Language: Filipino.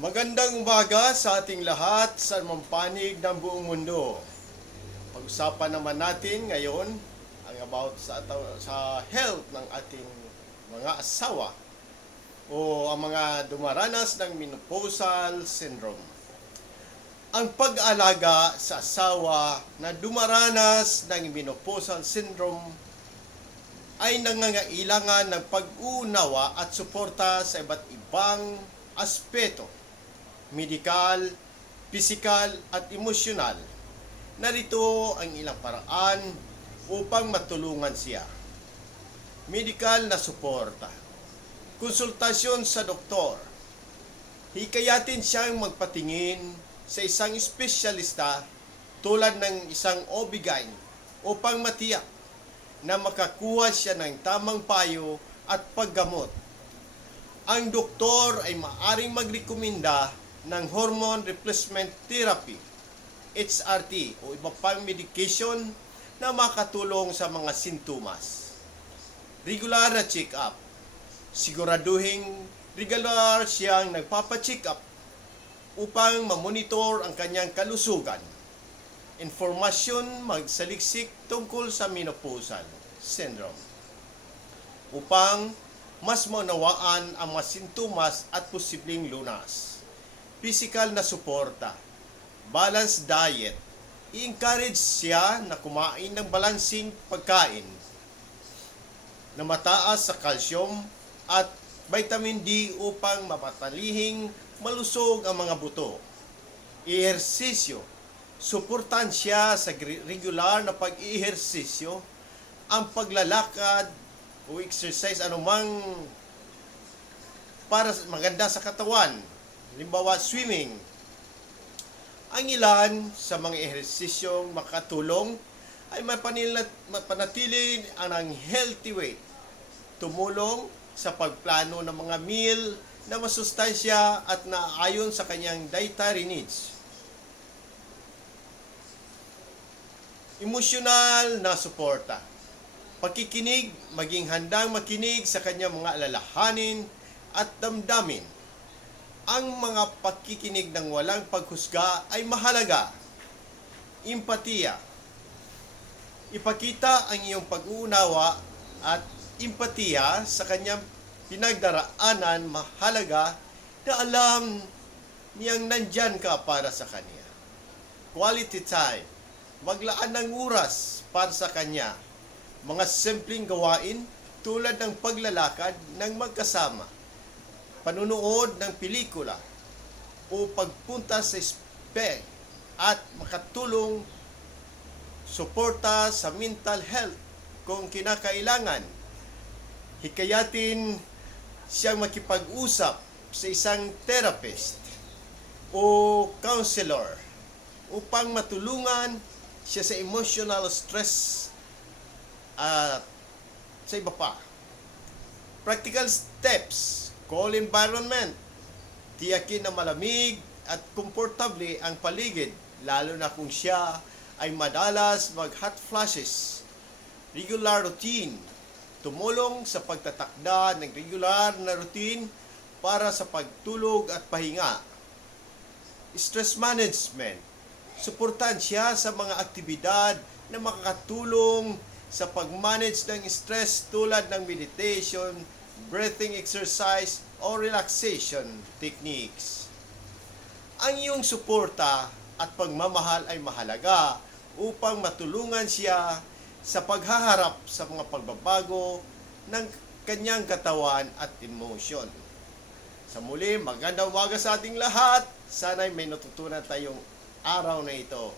Magandang umaga sa ating lahat sa anumang panig ng buong mundo. Pag-usapan naman natin ngayon ang about sa health ng ating mga asawa o ang mga dumaranas ng menopausal syndrome. Ang pag-alaga sa asawa na dumaranas ng menopausal syndrome ay nangangailangan ng pag-uunawa at suporta sa iba't ibang aspeto, medikal, pisikal at emosyonal. Narito ang ilang paraan upang matulungan siya. Medikal na suporta. Konsultasyon sa doktor. Hikayatin siyang magpatingin sa isang espesyalista tulad ng isang OB-GYN upang matiyak na makakuha siya ng tamang payo at paggamot. Ang doktor ay maaring magrekomenda ng hormone replacement therapy, HRT, o iba pang medication na makatulong sa mga sintomas. Regular na check-up. Siguraduhin regular siyang nagpapa-check up upang mamonitor ang kanyang kalusugan. Informasyon magsaliksik tungkol sa menopausal syndrome upang mas maunawaan ang mga sintomas at posibleng lunas. Physical na suporta, balanced diet. I-encourage siya na kumain ng balansing pagkain na mataas sa calcium at vitamin D upang mapatalihing malusog ang mga buto. Ehersisyo. Suportahan siya sa regular na pag-ehersisyo, ang paglalakad o exercise anumang para maganda sa katawan. Halimbawa, swimming. Ang ilan sa mga ehersisyong makatulong ay mapanatili ang healthy weight. Tumulong sa pagplano ng mga meal na masustansya at naayon sa kanyang dietary needs. Emosyonal na suporta. Pakikinig, maging handang makinig sa kanyang mga alalahanin at damdamin. Ang mga pakikinig ng walang paghusga ay mahalaga. Empatiya. Ipakita ang iyong pag-uunawa at empatiya sa kanyang pinagdaraanan. Mahalaga na alam niyang nandyan ka para sa kanya. Quality time. Maglaan ng oras para sa kanya. Mga simpleng gawain tulad ng paglalakad ng magkasama, panunood ng pelikula, o pagpunta sa spa at makatulong suporta sa mental health kung kinakailangan. Hikayatin siyang makipag-usap sa isang therapist o counselor upang matulungan siya sa emotional stress at sa iba pa. Practical steps. Cool environment. Tiyakin na malamig at komportable ang paligid, lalo na kung siya ay madalas mag-hot flashes. Regular routine. Tumulong sa pagtatakda ng regular na routine para sa pagtulog at pahinga. Stress management. Suportahan siya sa mga aktibidad na makakatulong sa pag-manage ng stress tulad ng meditation, breathing exercise, o relaxation techniques. Ang iyong suporta at pagmamahal ay mahalaga upang matulungan siya sa paghaharap sa mga pagbabago ng kanyang katawan at emosyon. Sa muli, magandang umaga sa ating lahat. Sana'y may natutunan tayong araw na ito.